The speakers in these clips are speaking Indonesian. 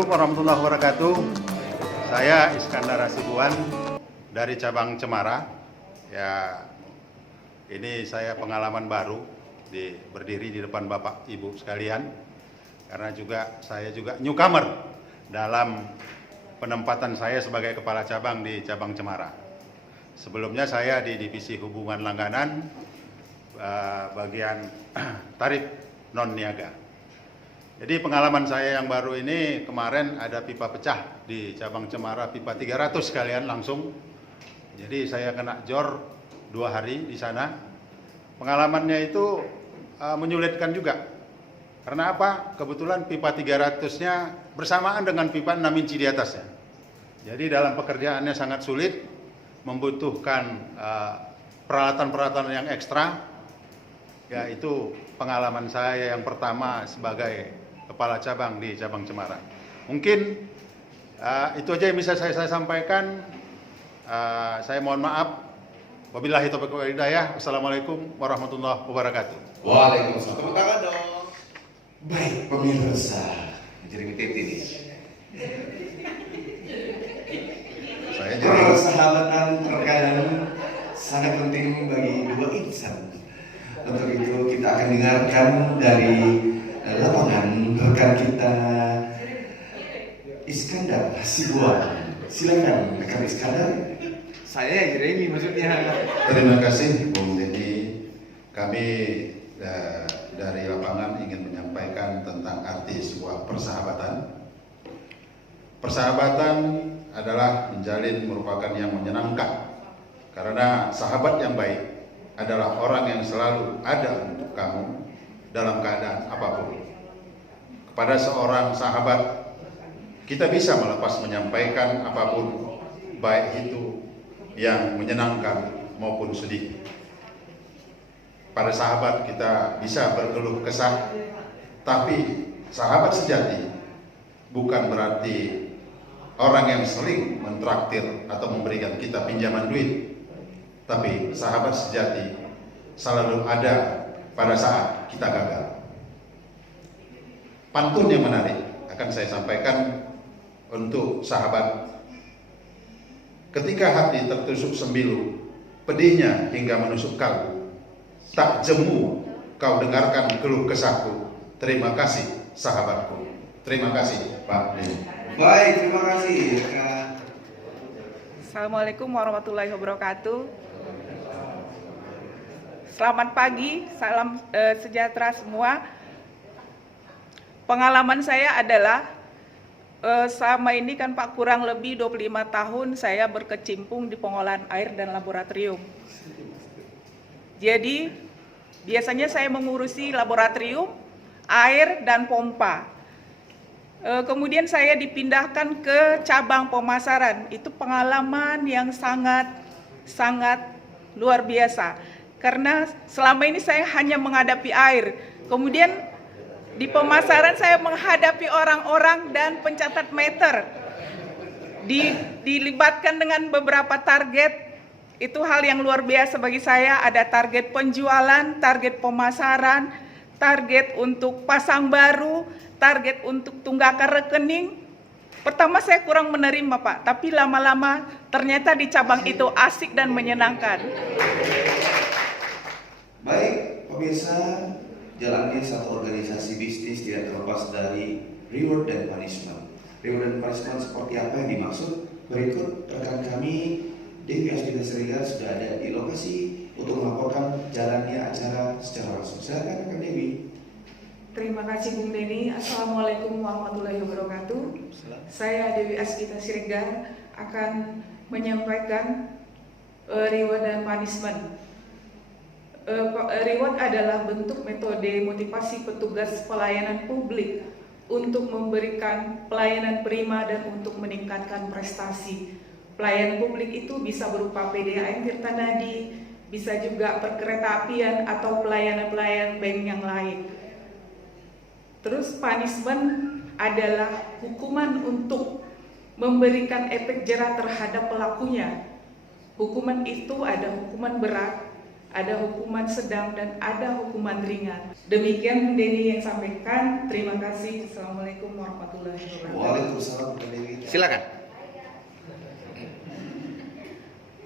Assalamualaikum warahmatullahi wabarakatuh. Saya Iskandar Hasibuan dari cabang Cemara. Ya, ini saya pengalaman baru berdiri di depan Bapak Ibu sekalian, karena saya juga newcomer dalam penempatan saya sebagai kepala cabang di cabang Cemara. Sebelumnya saya di divisi hubungan langganan, bagian tarif non niaga. Jadi pengalaman saya yang baru ini, kemarin ada pipa pecah di cabang Cemara, pipa 300 sekalian langsung. Jadi saya kena jor 2 hari di sana. Pengalamannya itu menyulitkan juga. Karena apa? Kebetulan pipa 300-nya bersamaan dengan pipa 6 inci di atasnya. Jadi dalam pekerjaannya sangat sulit, membutuhkan peralatan-peralatan yang ekstra. Ya, itu pengalaman saya yang pertama sebagai kepala cabang di cabang Cemara. Mungkin itu aja yang bisa saya sampaikan. Saya mohon maaf. Wabillahi taufiq wal hidayah. Wassalamualaikum warahmatullahi wabarakatuh. Waalaikumsalam. Tepuk tangan dong. Baik pemirsa, jadi titi nih. Saya jadi Persahabatan terkadang sangat penting bagi dua insan. Untuk itu kita akan dengarkan dari lapangan rekan kita Iskandar Hasibuan. Silakan rekan Iskandar. Saya Jeremy maksudnya. terima kasih Bung Dedi. Kami dari lapangan ingin menyampaikan tentang arti sebuah persahabatan. Persahabatan adalah menjalin merupakan yang menyenangkan. Karena sahabat yang baik adalah orang yang selalu ada untuk kamu dalam keadaan apapun. Kepada seorang sahabat, kita bisa melepas menyampaikan apapun, baik itu yang menyenangkan maupun sedih. Pada sahabat kita bisa berkeluh kesah, tapi sahabat sejati bukan berarti orang yang sering mentraktir atau memberikan kita pinjaman duit. Tapi sahabat sejati selalu ada pada saat kita gagal. Pantun yang menarik akan saya sampaikan untuk sahabat. Ketika hati tertusuk sembilu, pedihnya hingga menusuk kalbu, tak jemu kau dengarkan keluh kesahku. Terima kasih sahabatku. Terima kasih Pak Dedi. Baik, terima kasih. Assalamualaikum warahmatullahi wabarakatuh. Selamat pagi, salam sejahtera semua. Pengalaman saya adalah selama ini kan Pak kurang lebih 25 tahun saya berkecimpung di pengolahan air dan laboratorium. Jadi biasanya saya mengurusi laboratorium, air dan pompa. Kemudian saya dipindahkan ke cabang pemasaran. Itu pengalaman yang sangat luar biasa. Karena selama ini saya hanya menghadapi air. Kemudian di pemasaran saya menghadapi orang-orang dan pencatat meter. Dilibatkan dengan beberapa target. Itu hal yang luar biasa bagi saya. Ada target penjualan, target pemasaran, target untuk pasang baru, target untuk tunggakan rekening. Pertama saya kurang menerima Pak, tapi lama-lama ternyata di cabang itu asik dan menyenangkan. Baik, pemirsa, jalannya satu organisasi bisnis tidak terlepas dari reward dan punishment. Reward dan punishment seperti apa yang dimaksud? Berikut rekan kami Dewi Asdina Siregar sudah ada di lokasi untuk melaporkan jalannya acara secara langsung. Silakan rekan Dewi. Terima kasih Bung Denny. Assalamualaikum warahmatullahi wabarakatuh. Saya Dewi Asdina Siregar akan menyampaikan reward dan punishment. Reward adalah bentuk metode motivasi petugas pelayanan publik untuk memberikan pelayanan prima dan untuk meningkatkan prestasi. Pelayanan publik itu bisa berupa PDAM Tirtanadi, bisa juga perkeretaapian atau pelayanan-pelayanan bank yang lain. Terus punishment adalah hukuman untuk memberikan efek jera terhadap pelakunya. Hukuman itu ada hukuman berat, ada hukuman sedang dan ada hukuman ringan. Demikian Bu Deni yang sampaikan. Terima kasih. Assalamualaikum warahmatullahi wabarakatuh. Waalaikumsalam. Bu Dewi. Silakan.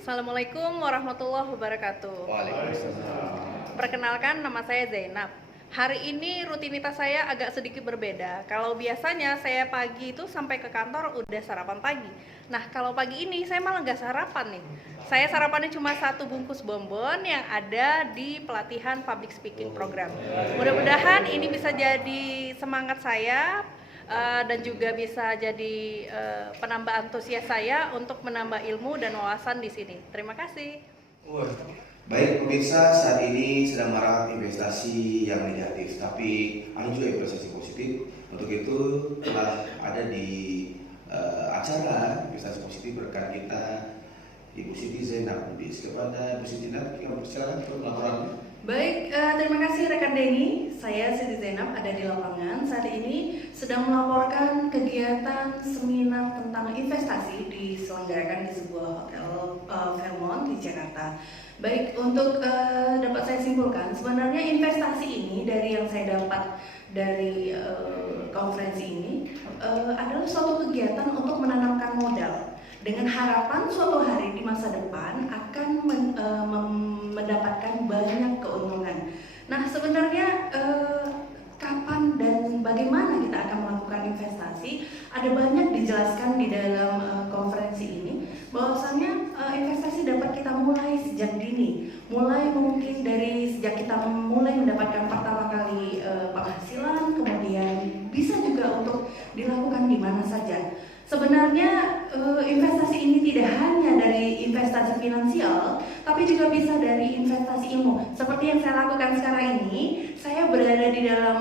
Assalamualaikum warahmatullahi wabarakatuh. Waalaikumsalam. Perkenalkan, nama saya Zainab. Hari ini rutinitas saya agak sedikit berbeda. Kalau biasanya saya pagi itu sampai ke kantor udah sarapan pagi. Nah, kalau pagi ini saya malah nggak sarapan nih. Saya sarapannya cuma 1 bungkus bonbon yang ada di pelatihan public speaking program. Mudah-mudahan ini bisa jadi semangat saya dan juga bisa jadi penambah antusias saya untuk menambah ilmu dan wawasan di sini. Terima kasih. Baik pemirsa, saat ini sedang marak investasi yang negatif, tapi ada juga investasi positif. Untuk itu telah ada di acara investasi positif rekan kita Ibu Siti Zainab. Kepada Ibu Siti Zainab, kita persilakan untuk laporan. Baik, terima kasih rekan Denny. Saya Siti Zainab ada di lapangan. Saat ini sedang melaporkan kegiatan seminar tentang investasi diselenggarakan di sebuah hotel Fairmont di Jakarta. Baik, untuk dapat saya simpulkan, sebenarnya investasi ini dari yang saya dapat dari konferensi ini adalah suatu kegiatan untuk menanamkan modal dengan harapan suatu hari di masa depan akan mendapatkan banyak keuntungan. Nah, sebenarnya kapan dan bagaimana kita akan melakukan investasi ada banyak dijelaskan di dalam konferensi ini. Bahwasannya investasi dapat kita mulai sejak dini, mulai mungkin dari sejak kita mulai mendapatkan pertama kali penghasilan, kemudian bisa juga untuk dilakukan di mana saja. Sebenarnya investasi ini tidak hanya dari investasi finansial, tapi juga bisa dari investasi ilmu. Seperti yang saya lakukan sekarang ini, saya berada di dalam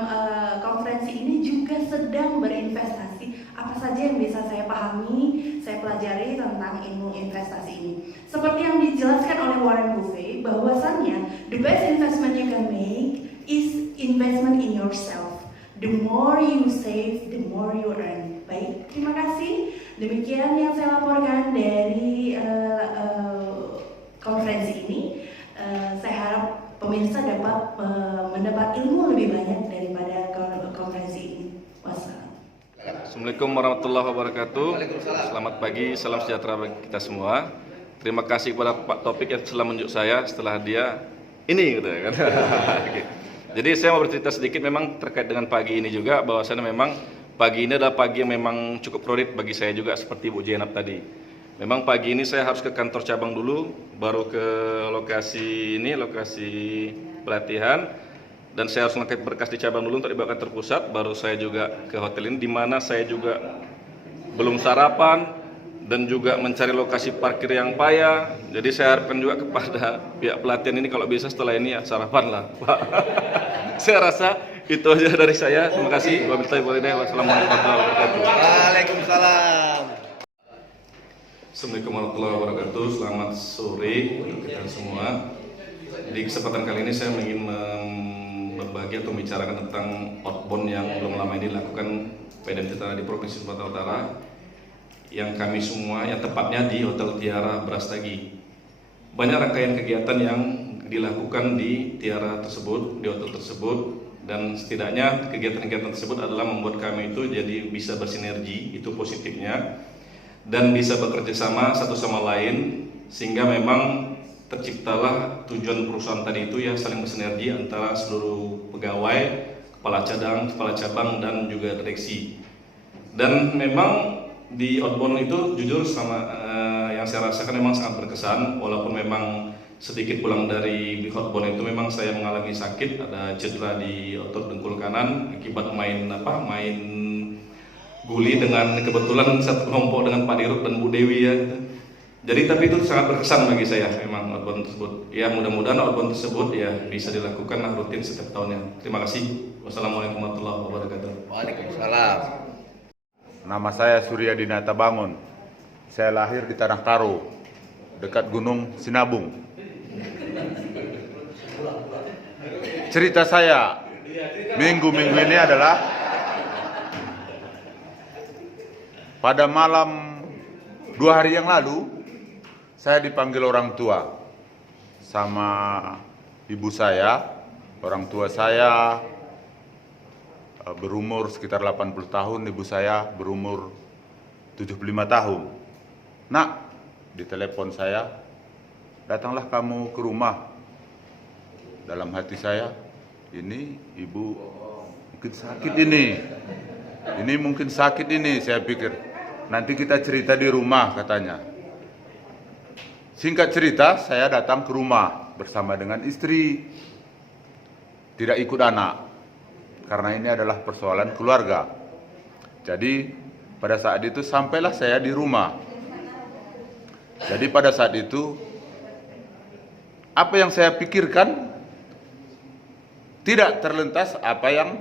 konferensi ini juga sedang berinvestasi. Apa saja yang bisa saya pahami, saya pelajari tentang ilmu investasi ini. Seperti yang dijelaskan oleh Warren Buffett, bahwasannya the best investment you can make is investment in yourself. The more you save, the more you earn. Baik, terima kasih. Demikian yang saya laporkan dari konferensi ini. Saya harap pemirsa dapat mendapat ilmu lebih banyak daripada konferensi ini. Wassalam. Assalamualaikum warahmatullahi wabarakatuh. Selamat pagi, salam sejahtera bagi kita semua. Terima kasih kepada Pak Topik yang telah menunjuk saya setelah dia ini gitu kan. Oke. Jadi saya mau bercerita sedikit memang terkait dengan pagi ini juga, bahwasanya memang pagi ini adalah pagi yang memang cukup prioritas bagi saya juga seperti Bu Zainab tadi. Memang pagi ini saya harus ke kantor cabang dulu, baru ke lokasi ini, lokasi pelatihan, dan saya harus lengkap berkas di cabang dulu untuk dibawa ke kantor pusat, baru saya juga ke hotel ini, di mana saya juga belum sarapan dan juga mencari lokasi parkir yang payah. Jadi saya harapkan juga kepada pihak pelatihan ini kalau bisa setelah ini ya sarapan lah, Pak. Saya rasa itu aja dari saya. Terima kasih. Wassalamualaikum warahmatullahi wabarakatuh. Waalaikumsalam. Assalamualaikum warahmatullahi wabarakatuh. Selamat sore untuk kita semua. Di kesempatan kali ini saya ingin berbagi atau membicarakan tentang outbound yang belum lama ini dilakukan PDM Tentara di Provinsi Sumatera Utara, yang kami semua, yang tepatnya di Hotel Tiara Brastagi. Banyak rangkaian kegiatan yang dilakukan di Tiara tersebut, di hotel tersebut, dan setidaknya kegiatan-kegiatan tersebut adalah membuat kami itu jadi bisa bersinergi, itu positifnya, dan bisa bekerja sama satu sama lain, sehingga memang terciptalah tujuan perusahaan tadi itu ya saling bersinergi antara seluruh pegawai, kepala cabang, dan juga direksi. Dan memang di outbound itu jujur sama yang saya rasakan memang sangat berkesan, walaupun memang sedikit pulang dari outbound itu memang saya mengalami sakit, ada cedera di otot dengkul kanan akibat main guli dengan kebetulan satu kelompok dengan Pak Dirut dan Bu Dewi ya gitu. Jadi tapi itu sangat berkesan bagi saya memang outbound tersebut. Ya mudah-mudahan outbound tersebut ya bisa dilakukan rutin setiap tahunnya. Terima kasih. Wassalamualaikum warahmatullahi wabarakatuh. Waalaikumsalam. Nama saya Surya Dinata Bangun. Saya lahir di Tanah Karo, dekat Gunung Sinabung. Cerita saya minggu-minggu ini adalah pada malam 2 hari yang lalu saya dipanggil orang tua. sama ibu saya, orang tua saya berumur sekitar 80 tahun, ibu saya berumur 75 tahun. Nak, di telepon saya, datanglah kamu ke rumah. Dalam hati saya, ini ibu mungkin sakit ini mungkin sakit ini, saya pikir. Nanti kita cerita di rumah, katanya. Singkat cerita, saya datang ke rumah bersama dengan istri. Tidak ikut anak, karena ini adalah persoalan keluarga. Jadi pada saat itu sampailah saya di rumah. Jadi pada saat itu, apa yang saya pikirkan tidak terlintas apa yang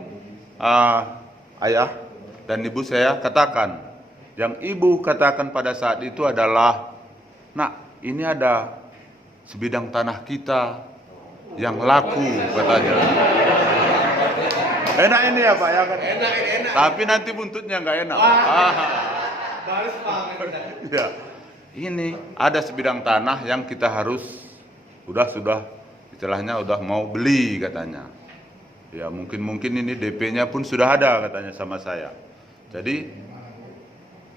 ayah dan ibu saya katakan. Yang ibu katakan pada saat itu adalah, nak, ini ada sebidang tanah kita yang laku, katanya. Enak ini ya Pak ya kan? Enak. Tapi nanti buntutnya nggak enak. Ya, ini ada sebidang tanah yang kita harus sudah istilahnya udah mau beli, katanya. Ya mungkin ini DP-nya pun sudah ada, katanya sama saya. Jadi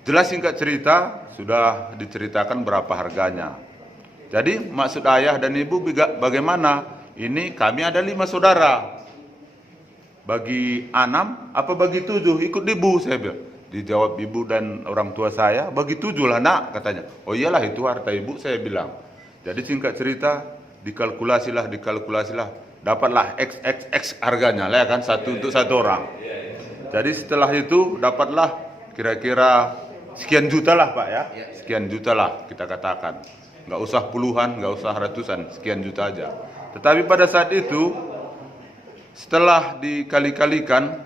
jelas singkat cerita sudah diceritakan berapa harganya. Jadi maksud ayah dan ibu bagaimana? Ini kami ada 5 saudara. Bagi 6 apa bagi 7? Ikut ibu, saya bilang. Dijawab ibu dan orang tua saya, bagi 7 lah nak, katanya. Oh iyalah itu harta ibu, saya bilang. Jadi singkat cerita dikalkulasilah, dapatlah X harganya lah kan, satu untuk satu orang. Jadi setelah itu dapatlah kira-kira sekian juta lah Pak ya, sekian juta lah kita katakan. Nggak usah puluhan, nggak usah ratusan, sekian juta aja. Tetapi pada saat itu setelah dikali-kalikan,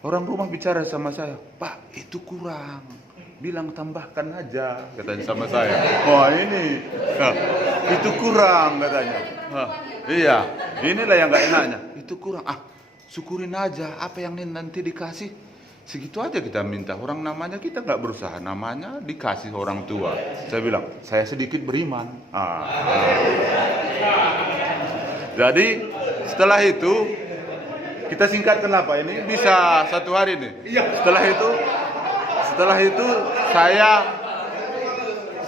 orang rumah bicara sama saya, Pak itu kurang, bilang tambahkan aja, katanya sama saya. Wah ini, itu kurang, katanya. Iya, inilah yang nggak enaknya, itu kurang. Syukurin aja, apa yang nanti dikasih segitu aja kita minta. Orang namanya kita nggak berusaha, namanya dikasih orang tua. Saya bilang, saya sedikit beriman. Jadi setelah itu kita singkatkan apa ini bisa 1 hari nih. Setelah itu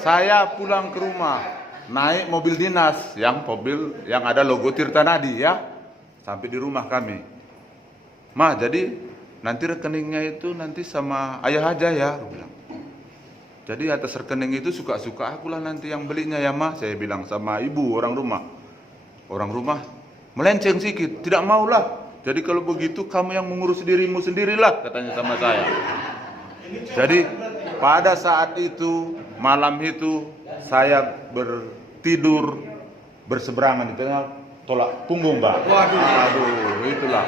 saya pulang ke rumah naik mobil dinas yang ada logo Tirta Nadi ya, sampai di rumah kami. Ma, jadi nanti rekeningnya itu nanti sama ayah aja ya, aku bilang. Jadi atas rekening itu suka-suka akulah nanti yang belinya ya Ma, saya bilang sama ibu orang rumah. Orang rumah melenceng sedikit, tidak maulah. Jadi kalau begitu kamu yang mengurus dirimu sendirilah, katanya sama saya. Jadi pada saat itu, malam itu saya bertidur berseberangan di tengah tolak punggung, Mbak. Aduh, itulah.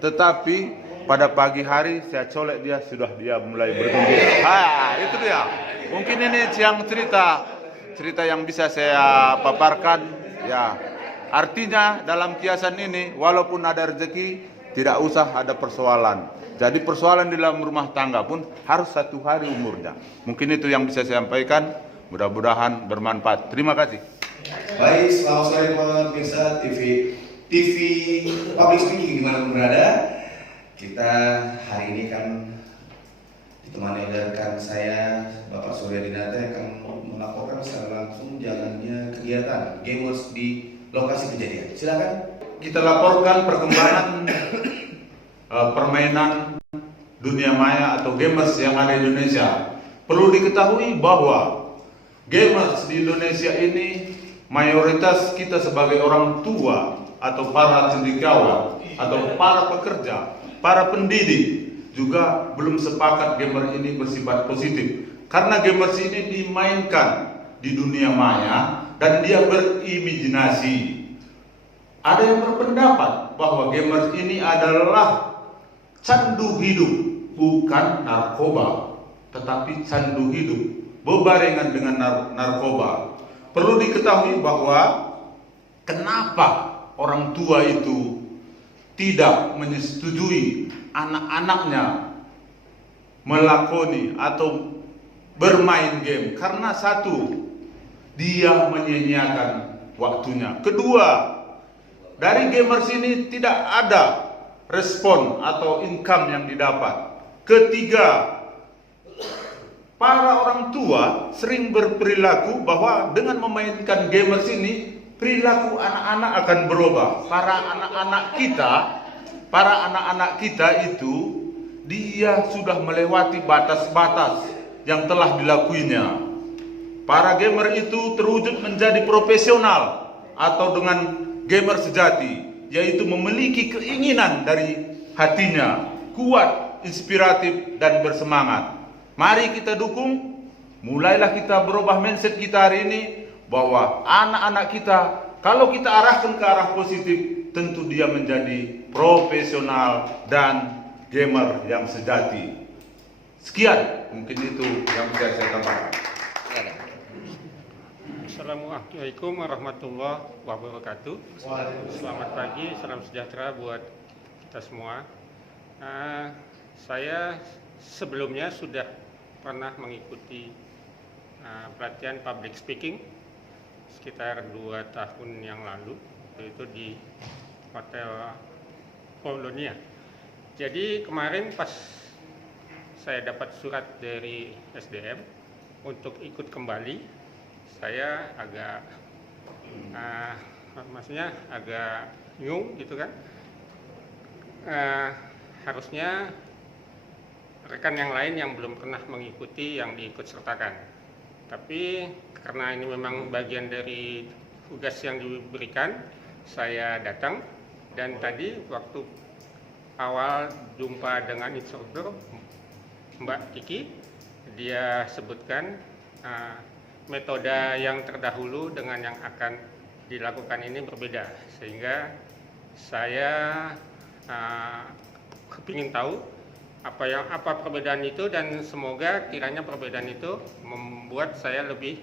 Tetapi pada pagi hari saya colek dia, sudah dia mulai bergembira. Itu dia. Mungkin ini yang cerita yang bisa saya paparkan. Ya, artinya dalam kiasan ini, walaupun ada rezeki, tidak usah ada persoalan. Jadi persoalan di dalam rumah tangga pun harus 1 hari umurnya. Mungkin itu yang bisa saya sampaikan. Mudah-mudahan bermanfaat. Terima kasih. Baik, selamat sore pemirsa TV Public Speaking dimanapun berada. Kita hari ini kan ditemani oleh rekan saya Bapak Surya Dinata yang akan melaporkan secara langsung jalannya kegiatan Gamers di lokasi kejadian. Silakan. Kita laporkan perkembangan permainan dunia maya atau gamers yang ada di Indonesia. Perlu diketahui bahwa gamers di Indonesia ini mayoritas kita sebagai orang tua atau para cendekiawan atau para pekerja, para pendidik juga belum sepakat gamer ini bersifat positif. Karena gamers ini dimainkan di dunia maya dan dia berimajinasi. Ada yang berpendapat bahwa gamers ini adalah candu hidup, bukan narkoba, tetapi candu hidup, bebarengan dengan narkoba. Perlu diketahui bahwa kenapa orang tua itu tidak menyetujui anak-anaknya melakoni atau bermain game. Karena satu, dia menyia-nyiakan waktunya. Kedua, dari gamers ini tidak ada respon atau income yang didapat. Ketiga, para orang tua sering berperilaku bahwa dengan memainkan gamers ini perilaku anak-anak akan berubah. Para anak-anak kita itu dia sudah melewati batas-batas yang telah dilakuinya. Para gamer itu terwujud menjadi profesional atau dengan gamer sejati, yaitu memiliki keinginan dari hatinya, kuat, inspiratif, dan bersemangat. Mari kita dukung, mulailah kita berubah mindset kita hari ini, bahwa anak-anak kita, kalau kita arahkan ke arah positif, tentu dia menjadi profesional dan gamer yang sejati. Sekian, mungkin itu yang bisa saya tambahkan. Assalamualaikum warahmatullahi wabarakatuh. Selamat pagi, salam sejahtera buat kita semua. Saya sebelumnya sudah pernah mengikuti pelatihan public speaking sekitar 2 tahun yang lalu, yaitu di Hotel Polonia. Jadi kemarin pas saya dapat surat dari SDM untuk ikut kembali, saya agak maksudnya agak bingung gitu kan. Harusnya rekan yang lain yang belum pernah mengikuti yang diikut sertakan, tapi karena ini memang bagian dari tugas yang diberikan, saya datang. Dan tadi waktu awal jumpa dengan instruktur Mbak Kiki, dia sebutkan metode yang terdahulu dengan yang akan dilakukan ini berbeda, sehingga saya kepingin tahu apa perbedaan itu, dan semoga kiranya perbedaan itu membuat saya lebih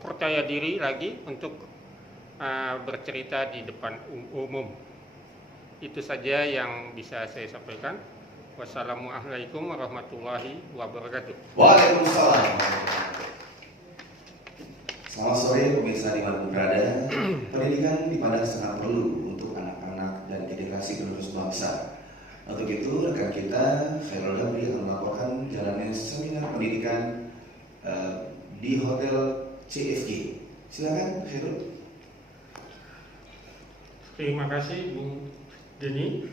percaya diri lagi untuk bercerita di depan umum. Itu saja yang bisa saya sampaikan. Wassalamualaikum warahmatullahi wabarakatuh. Waalaikumsalam. Selamat sore pemirsa dimanapun berada. Pendidikan dipandang sangat perlu untuk anak-anak dan generasi penerus bangsa. Untuk itu rekan kita Khairul Dabri akan melaporkan jalannya seminar pendidikan di Hotel CFG. Silakan Khairul. Terima kasih Bu Deni.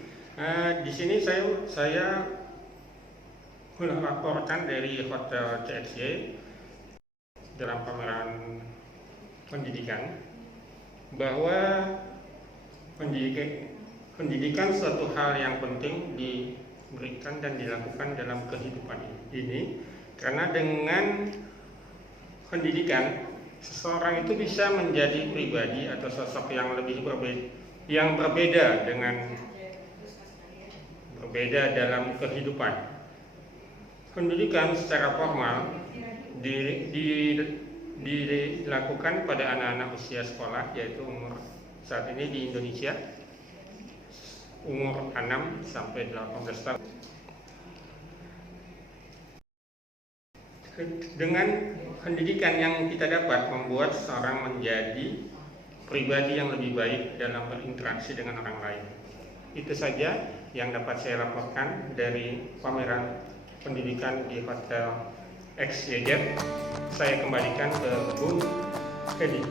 Di sini saya melaporkan dari Hotel CFG dalam pameran pendidikan, bahwa pendidikan suatu hal yang penting diberikan dan dilakukan dalam kehidupan ini, karena dengan pendidikan seseorang itu bisa menjadi pribadi atau sosok yang lebih berbeda dalam kehidupan. Pendidikan secara formal dilakukan pada anak-anak usia sekolah, yaitu umur saat ini di Indonesia umur 6 sampai 18 tahun. Dengan pendidikan yang kita dapat membuat seorang menjadi pribadi yang lebih baik dalam berinteraksi dengan orang lain. Itu saja yang dapat saya laporkan dari pameran pendidikan di Hotel XYZ. Saya kembalikan ke Bu Hedi.